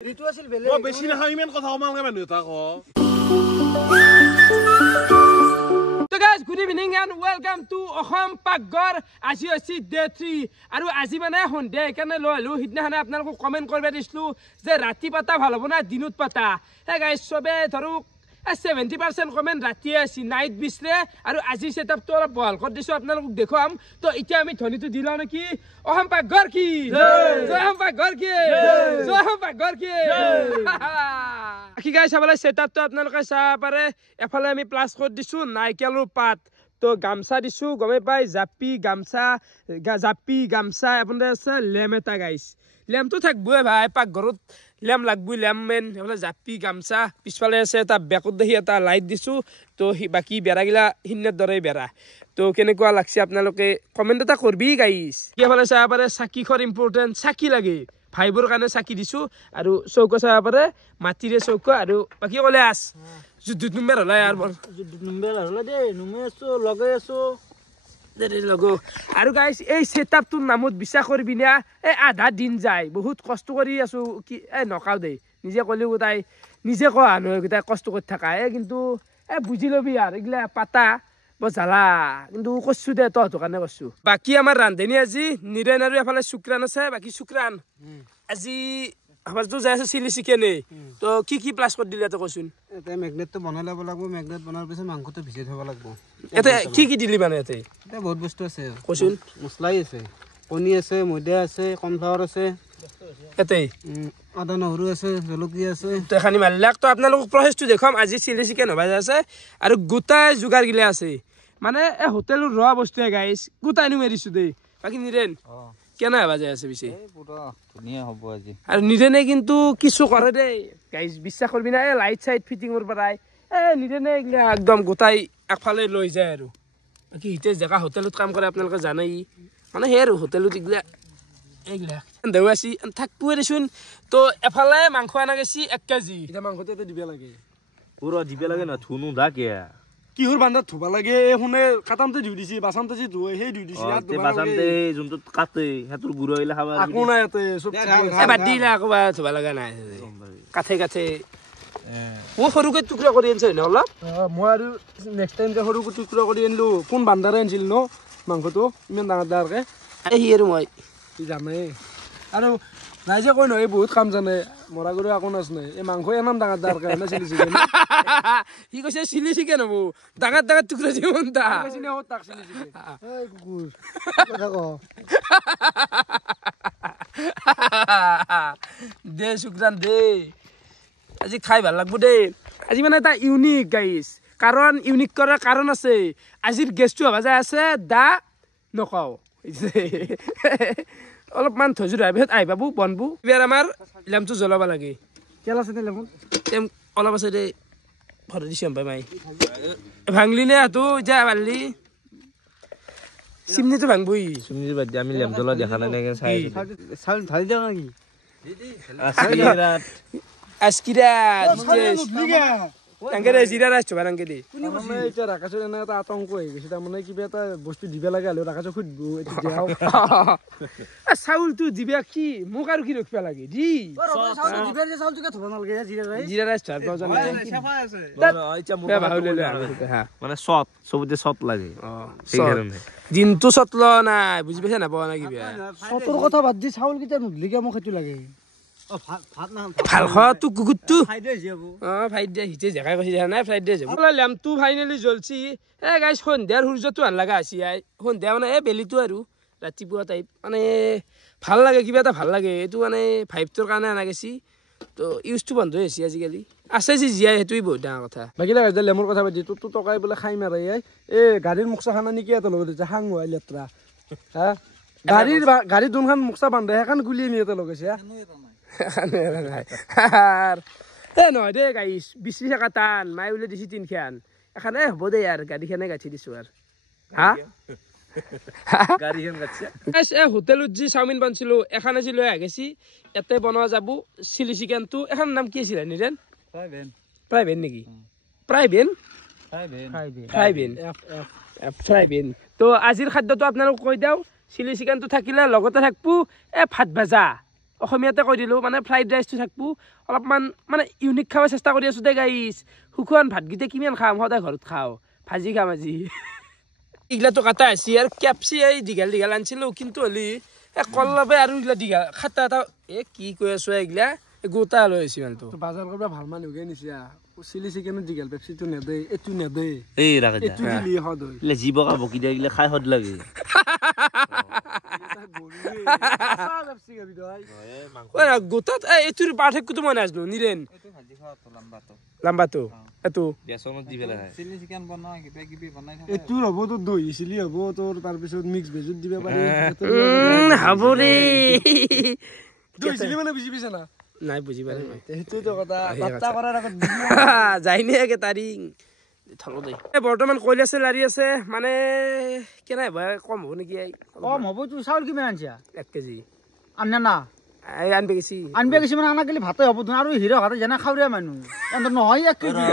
ঋতু আছিল বেলে ও বেছি না ইমান কথা কমালকে মানুহ এটা ক So guys, good evening and welcome to Oham Pakghar. As you see day 3 আৰু আজি মানে হন্ডে কাৰণে লইলো হিদনাখানে আপোনালোকক কমেন্ট কৰবে দিছলো যে ৰাতি পাতা ভাল হ'ব না দিনত পাতা হে গাইস সবে ধৰক 70% কমেন্ট ৰাতি আছে নাইট বিছৰে আৰু আজি সেটআপটো অলপ বহাল কৰি দিছো আপোনালোকক দেখাম তো এতিয়া আমি ধ্বনিটো দিলাও নেকি অহম পাকঘৰ কি জয় অহম পাকঘৰ কি জয় অহম পাকঘৰ কি কি গাইস আবলে সেটআপটো আপোনালোকে চাব পাৰে এফালে আমি প্লাস কৰি দিছো নাইকেলৰ পাত তো গামছা দিছো গমে পাই জাপি গামছা আপোনাৰ আছে লেম এটা গাইস লেমটো থাকবই ভাই পাকঘৰত লেম লাগবই লেম মেন এফালে জাপি গামছা পিছফালে আছে এটা বেকত দেখি এটা লাইট দিছো তো বাকি বেৰাগিলা হিন্নেৰ দৰে বেৰা তো কেনেকুৱা লাগছে আপোনালোকে কমেন্ট এটা কৰবি গাইস কি এফালে চাব পাৰে চাকি খৰ ইম্পৰ্টেন্ট চাকি লাগে ভাইবৰ কাৰণে চাকি দিছো আৰু চৌকা চাব পাৰে মাটিৰে চৌকা আৰু বাকি কলে আছ যুদ্ধ নম্বৰ হলা यार যুদ্ধ নম্বৰ হলা দে নুমে আছো লগে আছো দেৰি লগো আৰু গাইস এই সেটআপটোৰ নামত বিশ্বাস কৰিবি না এই আধা দিন যায় বহুত কষ্ট কৰি আছো কি এই নকাও দে নিজে কলিও তাই নিজে কোৱা নহয় তাই কষ্ট কৰি থাকা কিন্তু বুজি লবি আৰু এগলা পাতা বজালা কিন্তু কইছো দে তহঁতৰ কাৰণে কইছো বাকি আমাৰ ৰান্ধনি আজি নিৰেন আৰু এফালে শুক্ৰান আছে বাকি শুক্ৰান আজি আমাৰটো যাই আছে চিলি চিকেন তো কি প্লাস কৰি দিলে তো কইছুন এটা ম্যাগনেটটো বনাই লব লাগব ম্যাগনেট বনাৰ পিছত মাংসটো ভিজাই থব লাগব এটা কি দিলি মানে এতে এটা বহুত বস্তু আছে কইছুন মছলাই আছে কণী আছে ময়দা আছে কৰ্নফ্লাৱাৰ আছে এতে আদা নহৰু আছে জলকীয়া আছে তো এখানি মাল্লাক তো আপোনালোক প্ৰসেসটো দেখাম আজি চিলি চিকেন হবা আছে আৰু গোটাই জুগাৰ গিলা আছে মানে এ হোটেলৰ ৰ বস্তু গাইস গোটাই নি মেৰিছো দে বাকি নিৰেন কেনা হবা আছে বিছে পুৰা ধুনীয়া হ'ব আজি আৰু নিৰেনে কিন্তু কিছু কৰে দে গাইস বিশ্বাস কৰবি না লাইট সাইট ফিটিংৰ পৰাই নিৰেনে একদম গোটাই একফালে লৈ যায় আৰু বাকি হিতে জাগা হোটেলত কাম কৰে আপোনালোকে জানাই মানে হে আৰু হোটেলত ইগলা এইগলা দেৱাসি থাকপুৱে দেচোন তো এফালে মাংস আনা গেছি 1 কেজি এটা মাংসতে দিবে লাগে পুরা দিবে লাগে না থুনু দা কে কিহৰ বান্ধা থবা লাগে শুনে কাটামতে দিউ দিছি বাছামতে যি ধুই সেই দিউ দিছি তে বাছামতে যোনটো কাটে হেতুৰ গুড় হইলা খাবা আকো নাই এতে সব এবাৰ দিলা আকবা থবা লাগা নাই কাঠে কাঠে ও সৰুকে টুকুৰা কৰি আনছে ন অলপ মই আৰু নেক্সট টাইম যে সৰুকে টুকুৰা কৰি আনলো কোন বান্দাৰে আনছিল ন মাংসটো ইমান ডাঙৰ ডাঙৰকে এই আৰু মই জানে আৰু নাই যে কই নহয় বহুত কাম জানে মৰা গৰু আকো নাছ নাই এই মাংস ইমান ডাঙৰ ডাঙৰ কাৰণে চিলি চিকেন হি কৈছে চিলি চিকেন হ'ব ডাঙৰ ডাঙৰ টুকুৰা দিম তা কৈছে নে তাক চিলি চিকেন এই কুকুৰ কথা ক দে শুক্ৰান দে আজি খাই ভাল লাগব দে আজি মানে এটা ইউনিক গাইস কাৰণ ইউনিক কৰাৰ কাৰণ আছে আজিৰ গেষ্টটো হবা যায় আছে দা নকাও অলপমান থজুৰ আইবাত আইবাবু বনবু এবাৰ আমাৰ লেমটো জ্বলাব লাগে তেল আছে তেল তেম অলপ আছে দে ভৰি দিছি পাই মাই ভাঙলি নে হাতু যা বালি চিমনিটো ভাঙবই সুমিৰ বাদ আমি লেম জ্বলা দেখা নাই নেকে চাই চাউল ঢালি দিও নেকি আসকিরা আজকিরা আঙ্কেৰে জিৰা ৰাইছ চবা আঙ্কে দে মানে এটা ৰাকাছৰ এনে এটা আতংক হৈ গৈছে তাৰমানে কিবা এটা বস্তু দিবে লাগে হলে ৰাকাছ খুদবো এটো দেও চাউলটো দিবে কি মোক আৰু কি ৰখিবা লাগে দি চাউল দিবে যে চাউলটোকে থব নালাগে জিৰা ৰাইছ চাৰ পাও জানা চাফা আছে আচ্ছা বে বাহুলে লৈ হা মানে সত সবতে সত লাগে সেই কাৰণে দিনটো সতল নাই বুজি পাইছা না পাৱা না কিবা সতৰ কথা বাদ দি চাউল কিটা নুধলিকে মোক সেইটো লাগে ভাত না ভাল খোৱাটো কুকুৰটো খাই দে যাব ফ্ৰাইড ৰাইচ হিতে জেগাই কৈছে নাই ফ্ৰাইড ৰাইচ যাব লেমটো ফাইনেলি জ্বলছি গাইছ সন্ধিয়াৰ সূৰ্যটো আন লগা আছে সন্ধিয়া মানে বেলিটো আৰু ৰাতিপুৱা টাইপ মানে ভাল লাগে কিবা এটা ভাল লাগে এইটো মানে ভাইবটোৰ কাৰণে আনা গেছি তো ইউজটো বন্ধ হৈছে আজিকালি আছে যে জীয়াই সেইটোৱে বহুত ডাঙৰ কথা বাকি লাগে যে লেমৰ কথা পাতি তোৰ টকাই বোলে খাই মাৰে এই গাড়ীৰ মুখছা খানা নেকি এটা লগত যে হাং হয় লেতৰা হা গাড়ীৰ দুনখান মুখছা বান্ধে সেইখান গুলি নি এটা লগাইছে নহয় দে গাইছ বিচি থকা টান মায়ে বোলে দিছি 3 খান এখন হ'ব দে আৰু গাড়ীখনে গাঠি দিছো আৰু হা গাড়ীখন গাছে হোটেলত যি চাওমিন বানছিলো এখন আজি লৈ আগেছি ইয়াতে বনোৱা যাব চিলি চিকেনটো এখন নাম কি আছিল নিৰেন প্ৰাইভেন নেকি প্ৰাইভেন ফ্ৰাইভেন তো আজিৰ খাদ্যটো আপোনালোক কৈ দিওঁ চিলি চিকেনটো থাকিলে লগতে থাকবো ভাত ভাজা অসমীয়াতে কৈ দিলোঁ মানে ফ্ৰাইড ৰাইচটো থাকিব অলপমান মানে ইউনিক খাব চেষ্টা কৰি আছোঁ দে গাইছ শুকান ভাতকেইটা কিমান খাম সদায় ঘৰত খাওঁ ভাজি খাম আজি এইগিলাটো কাটা আছে আৰু কেপচি এই দীঘল দীঘল আনিছিলোঁ কিন্তু হ'লি কলবে আৰু এইগিলা দীঘল খাটা এটা কি কৈ আছোঁ এইগিলা গোটা লৈ আহিছে মালটো বাজাৰ কৰিব ভাল মানুহ গে নিছে চিলি চিকেনত দীঘল পেপচিটো নেদে এইটো নেদে এই ৰাখে এইটো দিলি সদ হয় জি বকা বকি দিয়া গিলা খাই সদ লাগে গোটাত এইটোৰ পাৰ্থক্যটো মই নাজানো নিৰেন লাম্বাটো এইটো বেচনত দি পেলাই এইটোৰ হ'ব তোৰ দহি চিলি হ'ব তোৰ তাৰপিছত মিক্স ভেজত দিব পাৰি হ'ব ৰে দহি চিলি মানে বুজি পাইছা না নাই বুজি পালে সেইটোতো কথা বাচ্চা কৰাৰ আগত যায়নে একে তাৰিখ থলো দেই বৰ্তমান কৈলাছে লাৰি আছে মানে কেনে কম হ'ব নেকি কম হ'ব তোৰ চাউল কিমান আনছা 1 কেজি আননা না আনবে গেছি মানে আনা গেলি ভাতে হ'ব আৰু হিৰ ভাতে জানা খাওৰিয়া মানুহ এন্দ নহয় 1 কেজি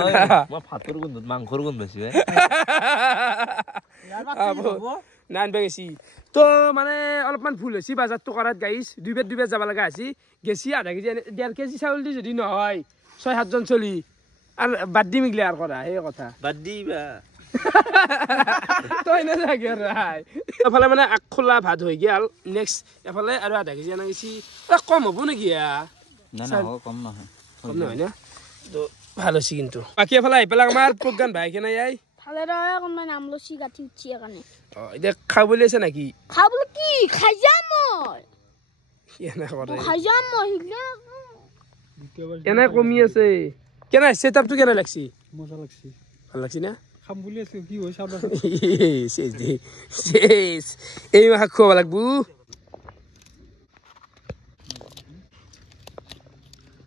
মই ভাতৰ গোন্ধ মাংসৰ গোন্ধ পাইছো না আনবে গেছি তো মানে অলপমান ভুল হৈছে বাজাৰটো কৰাত গাইছ দুবেৰ যাব লগা হৈছে গেছি আধা কেজি 1.5 কেজি চাউল দি যদি নহয় 6-7 জন চলি আৰু বাদ দিম গিলা আৰু কৰা সেই কথা বাদ দিবা তই নাথাকে ৰাই এফালে মানে আগ খোলা ভাত হৈ গেল নেক্সট এফালে আৰু আধা কেজি আনা গেছি কম হ'ব নেকি কম নহয় কম নহয় না তো ভাল হৈছে কিন্তু বাকী এফালে আহি পেলাই আমাৰ প্ৰজ্ঞান ভাই কেনে যাই খালে ৰয় কোনবাই নাম লছি গাঠি উঠি কাৰণে এতিয়া খাব বুলি আছে নাকি খাব কি খাই যাম মই এনে কৰে খাই যাম মই এনে কমি আছে কেনে সেটআপটো কেনে লাগছি মজা লাগছি ভাল লাগছি না খাম বুলি আছে কি হয় চাব শেষ এই মাহ খুৱাব লাগবো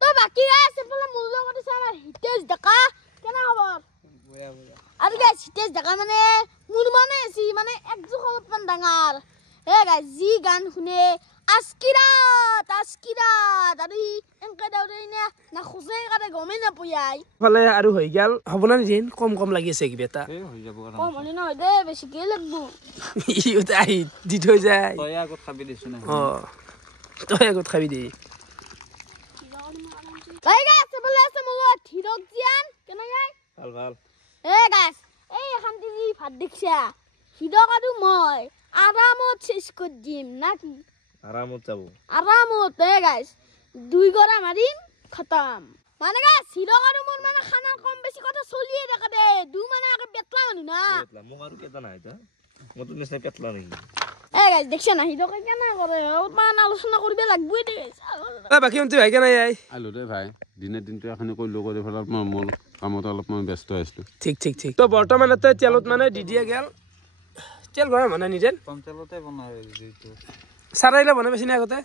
তো বাকি আছে বলে মোৰ লগত আছে আমাৰ হিতেশ ডেকা কেনে খবৰ আৰু গাইছ হিতেশ ডেকা মানে মোৰ মানে আছে মানে একজোখ অলপমান ডাঙৰ গাইছ যি গান শুনে আস্কিৰাত আৰু এনেকে দাউৰিনে না খুজে কাৰে গমেই নাপায় ফালে আৰু হৈ গেল হ'ব না যেন কম লাগি আছে কিবা এটা কম হলি নহয় দে বেছিকে লাগবো ইউতে আহি দি থৈ যায় তই আগত খাবি দিছ না তই আগত খাবি দে গাইছ বলে আছে মোৰ লগত হিৰক জিয়ান কেনে যাই ভাল গাইছ এই এখন টিভি ভাত দেখছা হিৰক আৰু মই আৰামত চেছ কৰি দিম নাকি আৰামত যাব আৰামত গাইছ 2 গৰা মাৰিম খতম মানে গাইছ হিৰক আৰু মোৰ মানে খানা কম বেছি কথা চলিয়ে থাকে দে মানে আগে পেটলা মানুহ না মোক আৰু কেটা নাই তা মতো নিশ্চয় পেটলা নেকি গাইছ দেখছা না হিৰকে কেনে কৰে অলপমান আলোচনা কৰিব লাগবই দে বাকী অন্তি ভাই কেনে যাই আলু দে ভাই দিনে দিনটো এখনি কৰিলো কৰি ফেলে অলপমান মোৰ কামত অলপমান ব্যস্ত আছিলো ঠিক তো বৰ্তমান তেলত মানে দি দিয়া গেল তেল গৰম মানে নিজে পঞ্চালতে বনাই যিটো চাৰাইলা বনাই পাইছি নে আগতে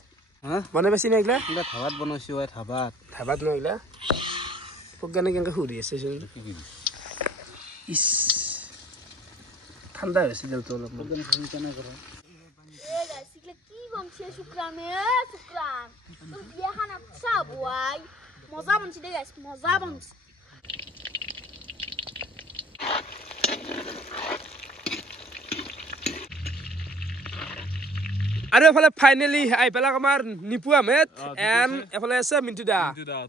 বনাই পাইছি নে এইগিলা ধাবাত বনাইছো ধাবাত নহইলা প্ৰজ্ঞানে কেনেকে সুধি আছে ইস ঠাণ্ডা হৈছে দেউতো অলপ কি বনছে শুক্ৰানে শুক্ৰান তোৰ বিয়াখন আচ্ছা বুৱাই মজা বনছি দে গাইছ মজা বনছি আৰু এফালে ফাইনেলি আই পেলাক আমাৰ নিপু আহমেদ এণ্ড এফালে আছে মিণ্টু দা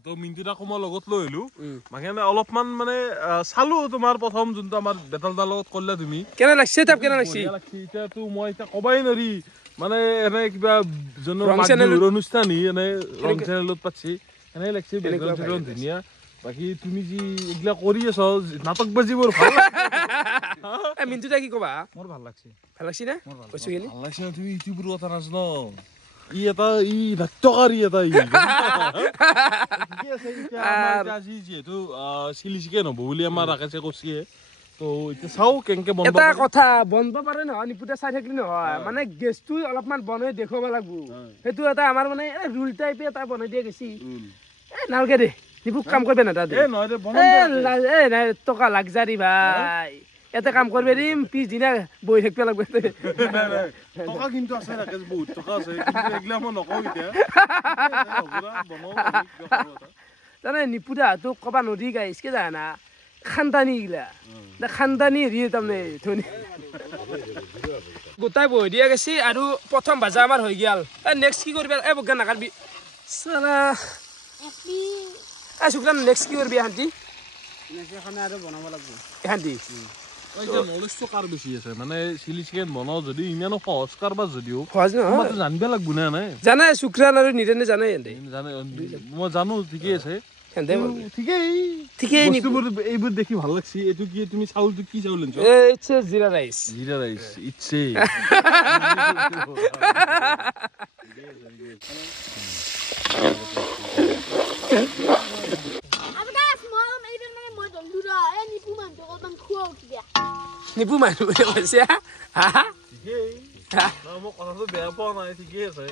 তো মিণ্টু দাক মই লগত লৈ আহিলো মানে অলপমান মানে চালো তোমাৰ প্ৰথম যোনটো আমাৰ বেতালদাৰ লগত কৰিলা তুমি কেনে লাগছে তাপ কেনে লাগছে এতিয়াতো মই এতিয়া কবাই নোৱাৰি মানে এনে কিবা অনুষ্ঠানী এনে ৰং চেনেলত পাচ্ছি এনে লাগছে বেকগ্ৰাউণ্ড ধুনীয়া বাকি তুমি যি এগুলা কৰি আছ নাটক বাজিবোৰ ভাল মিণ্টু দা কি কবা মোৰ ভাল লাগছে না কৈছো কি ভাল লাগছে তুমি ইউটিউবৰ কথা নাজানো ই নাট্যকাৰী এটা আজি যিহেতু চিলি চিকেন হ'ব বুলি আমাৰ ৰাকেশে কৈছে তো এতিয়া চাও কেনেকে বনাব এটা কথা বনব পাৰে নহয় নিপুতে চাই থাকিলে নহয় মানে গেছটো অলপমান বনাই দেখুৱাব লাগবো সেইটো এটা আমাৰ মানে ৰুল টাইপে এটা বনাই দিয়া গেছি নালকে দে নিপু কাম করবে না দাদা নাই টকা লাগজারি ভাই এতে কাম করবে দিম পিছ দিনা বই থাকবে লাগবে টকা কিন্তু আছে রাকেশ বহুত টকা আছে কিন্তু এগলা মই নকও এতিয়া জানে নিপুদা তো কবা নদী গাইছ কে জানা খানদানি গিলা না খানদানি রি তামনে ধনি গোটাই বই দিয়া গেছি আৰু প্ৰথম ভাজা আমাৰ হৈ গেল নেক্সট কি কৰিবা এ বগা নাকাৰবি সালা এপি এই শুক্ৰান নেক্সট কি কৰবি এহান্তি এখানে আৰু বনাব লাগিব এহান্তি নলেজটো কাৰ বেছি আছে মানে চিলি চিকেন বনাও যদি ইমানো সহজ কাৰবা যদিও সহজ নহয় তোমাৰতো জানিব লাগিব না নাই জানে শুক্ৰান আৰু নিৰেনে জানে এহান্তি জানে মই জানো ঠিকেই আছে এহান্তে ঠিকেই ঠিকেই বস্তুবোৰ এইবোৰ দেখি ভাল লাগছি এইটো কি তুমি চাউলটো কি চাউল আনছ ইটছ জিৰা ৰাইচ জিৰা ৰাইচ ইটছে আৰু গাইছ মই এইটো মানে মই জন্দুৰা এই নিপু মানটো অলপমান খোৱা উঠি দিয়া নিপু মানুহ বুলি কৈছে হা মই কথাটো বেয়া পোৱা নাই ঠিকেই আছে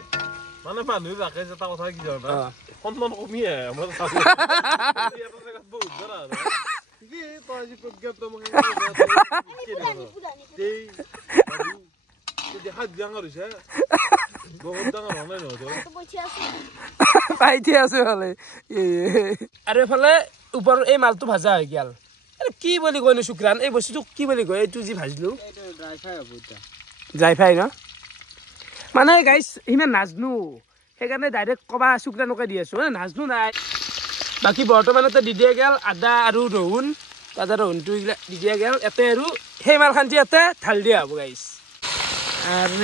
মানে মানুহে ৰাখে এটা কথা কি জানা সন্মান কমি আহে আমাৰ বহুত বেয়া ঠিকেই তই আজি প্ৰজ্ঞাপ্ত মোক দেখাত ডাঙৰ হৈছে বহুত ডাঙৰ হোৱা নাই নহয় পইচা আছে পাইতে আছে ভালে আৰু এফালে ওপৰৰ এই মালটো ভাজা হৈ গেল কি বুলি কয়নো শুক্ৰান এই বস্তুটো কি বুলি কয় এইটো যি ভাজিলো ড্ৰাই ফ্ৰাই ন মানে গাইছ সিমান নাজনো সেইকাৰণে ডাইৰেক্ট কবা শুক্ৰানকে দি আছো নাজনো নাই বাকী বৰ্তমানতে দি দিয়া গেল আদা আৰু ৰহুন আদা ৰহুনটো এইগিলা দি দিয়া গেল এতে আৰু সেই মালখান্তি ইয়াতে ঢাল দিয়া হ'ব গাইছ আৰু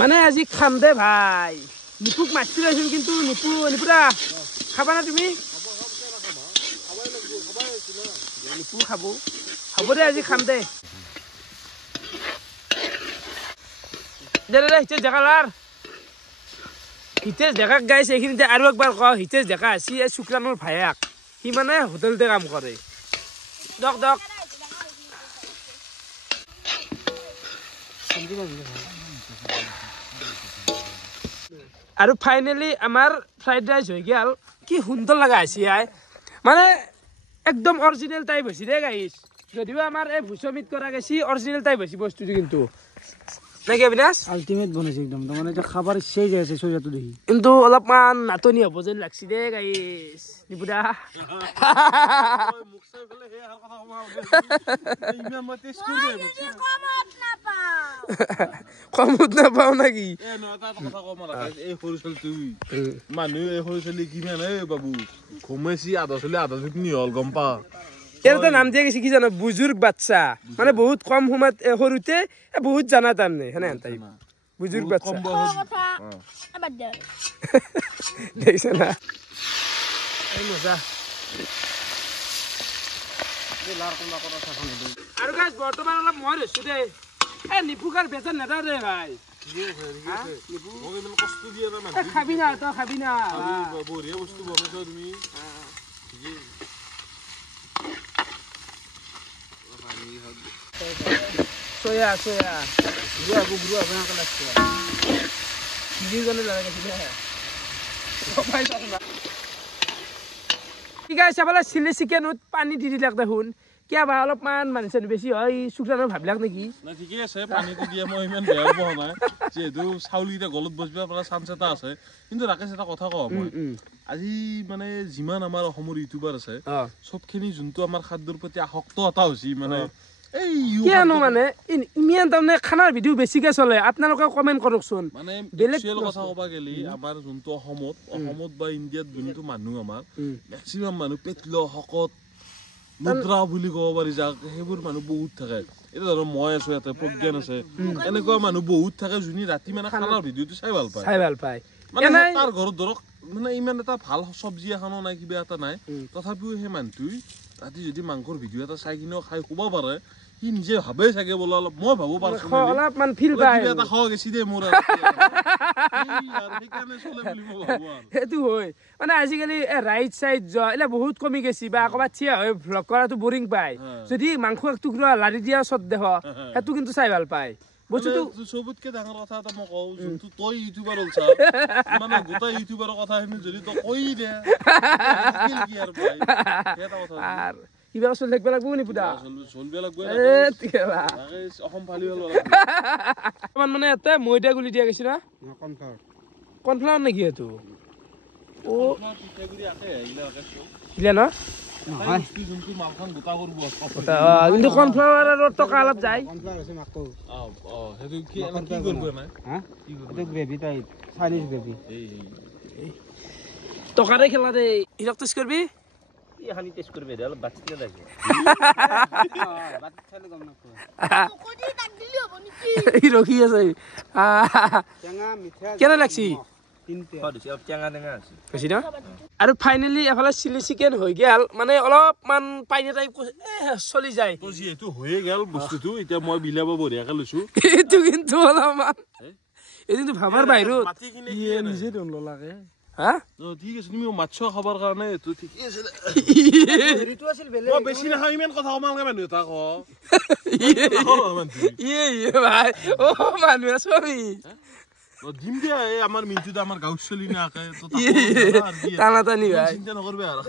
মানে আজি খাম দে ভাই নিপুক মাতিছিলেচোন কিন্তু নিপুৰা খাবা না তুমি নিপু খাব হ'ব দে আজি খাম দে হিতেশ ডেকালাৰ হিতেশ ডেকাক গাইছ এইখিনিতে আৰু একবাৰ কওঁ হিতেশ ডেকা আছে এই শুক্ৰানৰ ভায়েক সি মানে হোটেলতে কাম কৰে দক আৰু ফাইনেলি আমাৰ ফ্ৰাইড ৰাইচ হৈ গেল কি সুন্দৰ লগা হৈছে আই মানে একদম অৰিজিনেল টাইপ হৈছে দে গাইছ যদিও আমাৰ এই ভুচমিত কৰা গেছি অৰিজিনেল টাইপ হৈছে বস্তুটো কিন্তু নাকি অবিনাশ আল্টিমেট বনাইছে একদম তাৰ মানে খাবার ইচ্ছাই যাই আছে চৈয়াটো দেখি কিন্তু অলপমান নাটনি হ'ব যেন লাগছি দে গাইছ নিপুদা কমত নাপাও নাকি মানুহ এই সৰু ছোৱালী কিমান বাবু ঘুমাইছি আধা ছোৱালী আধা জুকনি হল গম পা এটা নাম দিয়ে গেছি কি জানো বুজুৰ্গ বাচ্চা মানে বহুত কম সময়ত সৰুতে বহুত জানা তাৰমানে হেনে তাই বুজুৰ্গ বাচ্চা দেখিছ না এই মজা আৰু গাইছ বৰ্তমান অলপ মই ৰৈছো দে এই নিপুকাৰ বেজাৰ নেদাও দে ভাই খাবি না তই খাবি না বঢ়িয়া বস্তু বনাইছ তুমি soya গুয়া গুয়া বনা কে লাগছে di gone লাগাইছি দে সবাই জানা কি গাইছ আবলা চিলি চিকেনত পানী দি দিলাক দেখোন কিয়া বা অলপমান মানুহ বেছি হয় শুক্ৰানৰ ভাবলাক নেকি না ঠিকই আছে পানীটো দিয়া মই ইমান বেয়া পোৱা নাই যেহেতু চাউলিটা গলত বসবা পৰা চান্স এটা আছে কিন্তু ৰাকেশ এটা কথা কওঁ মই আজি মানে যিমান আমাৰ অসমৰ ইউটিউবাৰ আছে সবখিনি যোনটো আমাৰ খাদ্যৰ প্ৰতি আসক্ত এটা হৈছে মানে এই কিয়নো মানে ইমিয়ান তাৰমানে খানাৰ ভিডিঅ' বেছিকে চলে আপোনালোকে কমেণ্ট কৰকচোন মানে বেলেগ কথা ক'বা গেলি আমাৰ যোনটো অসমত বা ইণ্ডিয়াত যোনটো মানুহ আমাৰ মেক্সিমাম মানুহ পেটল শকত মুদ্ৰা বুলি ক'ব পাৰি যাক সেইবোৰ মানুহ বহুত থাকে এটা ধৰ মই আছো ইয়াতে প্ৰজ্ঞান আছে এনেকুৱা মানুহ বহুত থাকে যোনি ৰাতি মানে খানাৰ ভিডিঅ'টো চাই ভাল পায় মানে তাৰ ঘৰত ধৰক মানে ইমান এটা ভাল চব্জি এখনো নাই কিবা এটা নাই তথাপিও সেই মানুহটোই ৰাতি যদি মাংসৰ ভিডিঅ' এটা চাই কিনেও খাই শুব পাৰে সি নিজে ভাবে চাগে বোলে অলপ মই ভাবো অলপমান ফিল পায় এটা খাওয়া গেছি দে মোৰ সেইটো হয় মানে আজিকালি ৰাইট চাইড যোৱা এলা বহুত কমি গেছি বা ক'ৰবাত থিয়া হৈ ভ্লগ কৰাটো বৰিং পায় যদি মাংস এক টুকুৰা লাৰি দিয়া চত দেখ সেইটো কিন্তু চাই ভাল পায় বস্তুটো সবতকে ডাঙৰ কথা এটা মই কওঁ যোনটো তই ইউটিউবাৰ অলছা মানে গোটা ইউটিউবাৰৰ কথাখিনি যদি তই কৈ দে কি আৰু ভাই এটা কথা আর কিবা চলি থাকিব লাগব নি পুদা চলবে লাগব অসম ফালি হল মানে এতে ময়দা গুলি দিয়া গেছি না কনফ্লাৱাৰ নেকি এটো ও ইলা না যোনটো মালখন গোটা কৰিব কিন্তু কৰ্ণফ্লাৱাৰৰ টকা অলপ যায় সেইটো কি কৰিব নাই চাইনিজ বেবি টকাৰে খেলা দেই হিৰক টেষ্ট কৰিবি এখানি টেষ্ট করবে রে অলপ বাচ্চা লাগে কদি তাক দিলি হ'ব নেকি ই ৰখি আছে কেনে লাগছি টেঙা টেঙা আছে বেছি না আৰু ফাইনেলি এফালে চিলি চিকেন হৈ গেল মানে অলপমান পাইনে টাইপ চলি যায় যিহেতু হৈয়ে গেল বস্তুটো এতিয়া মই বিলাব বঢ়িয়াকে লৈছো এইটো কিন্তু অলপমান এদিনটো ভাবাৰ বাহিৰত নিজে দম ললাকে হা ঠিক আছে তুমি মাছ খাবৰ কাৰণে এইটো ঠিক আছে মই বেছি নাখাওঁ ইমান কথা কমালকে মানুহ এটা ক ইয়ে ভাই অ মানুহ ছবি দিম দিয়া এই আমাৰ মিন্টু আমাৰ গাঁৱত চলি নাকে টানা টানি ভাই চিন্তা নকৰবে আৰু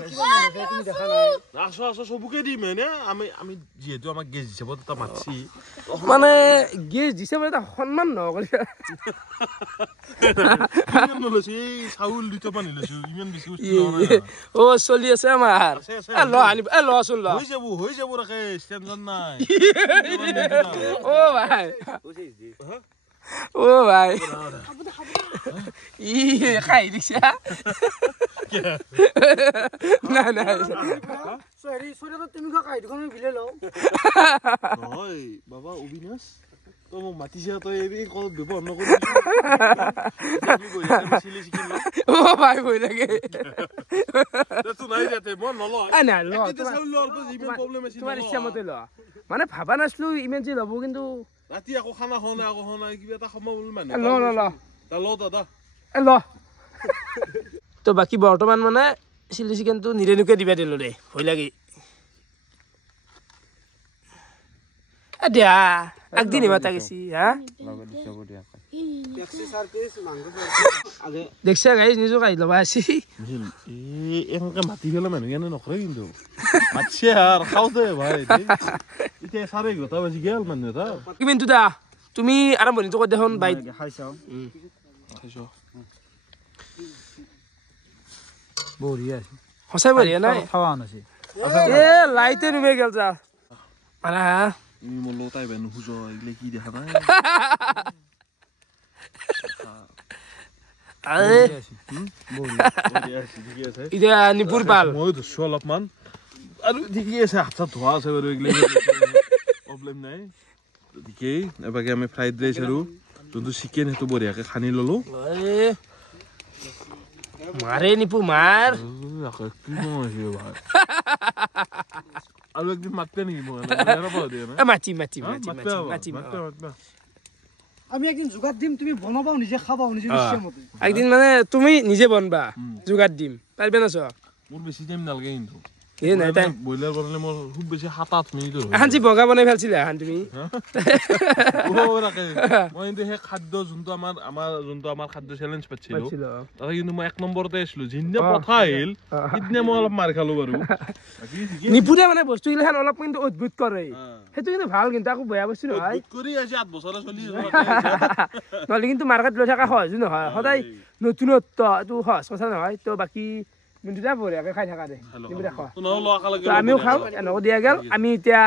আছো আছো চবকে দিম এনে আমি যিহেতু আমাক গেছ হিচাপত এটা মাছি মানে গেছ দিছে মানে এটা সন্মান নকৰি লৈছো এই চাউল 2টা পানী লৈছো ইমান বেছি অ চলি আছে আমাৰ ল আনিব লচোন ল হৈ যাব ৰাখে টেনচন নাই অ ভাই ও ভাই ই খাই দিছে না না সৰি তুমি খাই দেখোন বিলে লও নহয় বাবা অবিনাশ তো মোক মাতিছে তই এই কল ব্যৱহাৰ নকৰি ও ভাই বই লাগে তো নাই যাতে মই নলয় না ল চাউল লোৱাৰ ইমান প্ৰব্লেম আছে তোমাৰ ইচ্ছা মতে ল মানে ভাবা নাছলো ইমান যে ল'ব কিন্তু ৰাতি আকৌ খানা খাওঁনে আকৌ খাওঁনে কিবা এটা সময় বুলি মানে ল ল ল ল দাদা ল তো বাকি বৰ্তমান মানে চিলি চিকেনটো নিৰেনুকে দিবা দিলো দে ভয় লাগি দিয়া একদিন মাতা গেছি হা দেখছা গাইজ নিজক আহি ল'বা আছি এনেকে মাতি পেলাই মানুহ এনে নকৰে কিন্তু মাতিছে আৰু খাওঁতে ভাই এতিয়া 11:30 বাজি গেল মানুহ এটা কিন্তু দা তুমি আৰম্ভণিটো কৈ দেখোন বাইক খাইছাও বঢ়িয়া আছে সঁচাই বঢ়িয়া নাই খাওয়া নাছি এ লাইটে নুমে গেল যা পাৰা মোৰ লতাই বেন হুজ এইলে কি দেখা নাই এতিয়া নিপুৰ পাল মই ধৰছো অলপমান আৰু ঠিকেই আছে হাত ধোৱা আছে বাৰু এইগিলা প্ৰব্লেম নাই ঠিকেই এবাকে আমি ফ্ৰাইড ৰাইচ আৰু যোনটো চিকেন সেইটো বঢ়িয়াকে খানি ললো মাৰে নিপু মাৰ আৰু একদিন মাতবে নেকি মই মাতিম আমি একদিন যোগাৰ দিম তুমি বনাবাও নিজে খাবাও নিজে নিশ্চয়মতে একদিন মানে তুমি নিজে বনবা যোগাৰ দিম পাৰিবে না চোৱা মোৰ বেছি টাইম নালাগে কিন্তু এই নাই তাই ব্ৰইলাৰ বনালে মোৰ খুব বেছি 7-8 মিনিট হয় এখন যি বগা বনাই ফেলছিলে এখন তুমি মই কিন্তু সেই খাদ্য যোনটো আমাৰ খাদ্য চেলেঞ্জ পাইছিলো তাতে কিন্তু মই 1 নম্বৰতে আছিলো যিদিনা কথা আহিল সিদিনা মই অলপ মাৰ খালো বাৰু নিপুণে মানে বস্তুগিলাখান অলপ কিন্তু অদ্ভুত কৰে সেইটো কিন্তু ভাল কিন্তু আকৌ বেয়া বস্তু নহয় কৰি আছে 8 বছৰ চলি নহ'লে কিন্তু মাৰ্কেট লৈ থকা সহজো নহয় সদায় নতুনত্ব এইটো সহজ কথা নহয় তো বাকী কিন্তু যা বঢ়িয়াকে খাই থাকা দে আমিও খাওঁ এনেকৈ দিয়া গেল আমি এতিয়া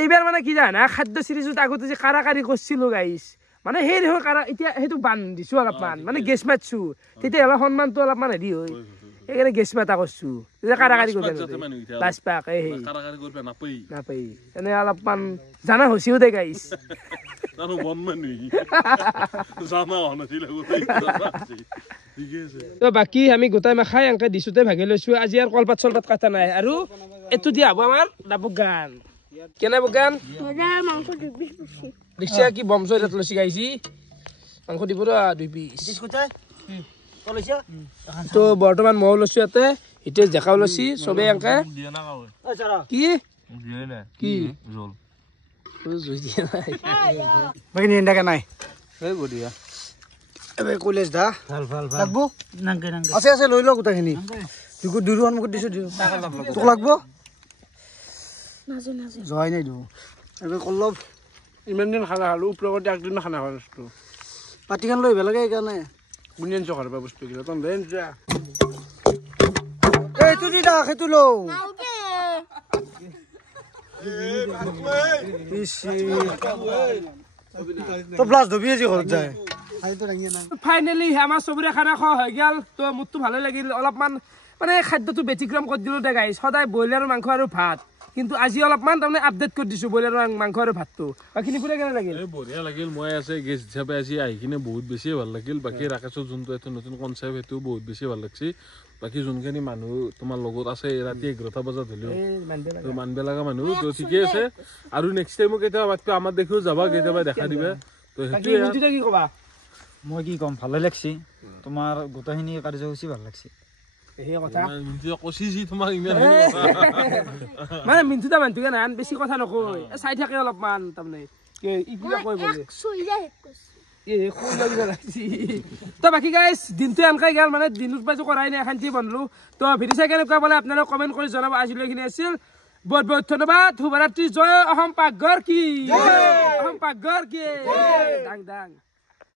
এইবাৰ মানে কি জানা খাদ্য চিৰিজত আগতে যে কাৰাকাৰি কৰিছিলো গাইছ মানে সেই দেখোন কাৰা এতিয়া সেইটো বান দিছো অলপমান মানে গেছ মাতছো তেতিয়া অলপ সন্মানটো অলপমান হেৰি হয় সেইকাৰণে গেছ মাতা কৰছো তেতিয়া কাৰাকাৰি কৰিব লাজ পাক এই নাপাই এনে অলপমান জানা হৈছিও দে গাইছ তো বাকি আমি গোটাই মাখাই এনেকে দিছোতে ভাগি লৈছো আজি আৰু কলপাত চলপাত কাটা নাই আৰু এইটো দিয়া হ'ব আমাৰ ডাবুক গান কেনে বগান মাংস দিবি দেখছা কি বমচৈ তাত লৈছি গাইছি মাংস দিব ৰ 2 পিচ তো বৰ্তমান মও লৈছো ইয়াতে ইতে দেখাও লৈছি চবে এনেকে কি কি জল বাকি নিন্দাকে নাই এই বঢ়িয়া এবে কলেজ দা ভাল ভাল ভাল লাগবো নাংকে আছে লৈ ল গোটাখিনি দুকু দুৰুৱান মুখ দিছো তোক লাগবো নাজে জয় নাই দিও এবে কলব ইমান দিন খানা খালো ওপৰত একদিন খানা খালো পাতিখান লৈ বেলেগে এইকাৰণে বুনিয়ান চখাৰ বস্তু কিলো তন দেন যা এইটো দি দা সেইটো লো নালকে তো প্লাস ধবি আজি ঘৰত যায় ফাইনেলি আমাৰ চবৰে খানা খোৱা হৈ গ'ল তো মোৰতো ভালে লাগিল অলপমান মানে খাদ্যটো ব্যতিক্ৰম কৰি দিলোঁ দে গাইছ সদায় ব্ৰইলাৰৰ মাংস আৰু ভাত কিন্তু আজি অলপমান তাৰমানে আপডেট কৰি দিছোঁ ব্ৰইলাৰৰ মাংস আৰু ভাতটো বাকীখিনি পুৰা কেনে লাগিল বঢ়িয়া লাগিল মই আছে গেষ্ট হিচাপে আজি আহি কিনে বহুত বেছিয়ে ভাল লাগিল বাকী ৰাকেশৰ যোনটো এটা নতুন কনচেপ্ট সেইটো বহুত বেছি ভাল লাগছে বাকী যোনখিনি মানুহ তোমাৰ লগত আছে ৰাতি 11টা বজাত হ'লেও তো মানব লগা মানুহ তো ঠিকে আছে আৰু নেক্সট টাইমো কেতিয়াবা মাতিবা আমাৰ দেখিও যাবা কেতিয়াবা দেখা দিবা তো সেইটোৱে কি ক'বা মই কি ক'ম ভালে লাগছি তোমাৰ গোটেইখিনি কাৰ্যসূচী ভাল লাগছি এই কথা কৈছি যি তোমাক ইমান মানে মিন্টুটা মানুহটোকে নাই বেছি কথা নকয় চাই থাকে অলপমান তাৰমানে ইকিলা কয় বোলে তো বাকী গাইজ দিনটো এনেকৈ গ'ল মানে দিনত পাইছোঁ কৰাই নাই শান্তি বনলোঁ তো ভিডিঅ' চাই কেনেকুৱা পালে আপোনালোকে কমেণ্ট কৰি জনাব আজিলৈ এইখিনি আছিল বহুত বহুত ধন্যবাদ শুভৰাত্ৰি জয় অসম পাকঘৰ কি অসম পাকঘৰ কি ডাং ডাং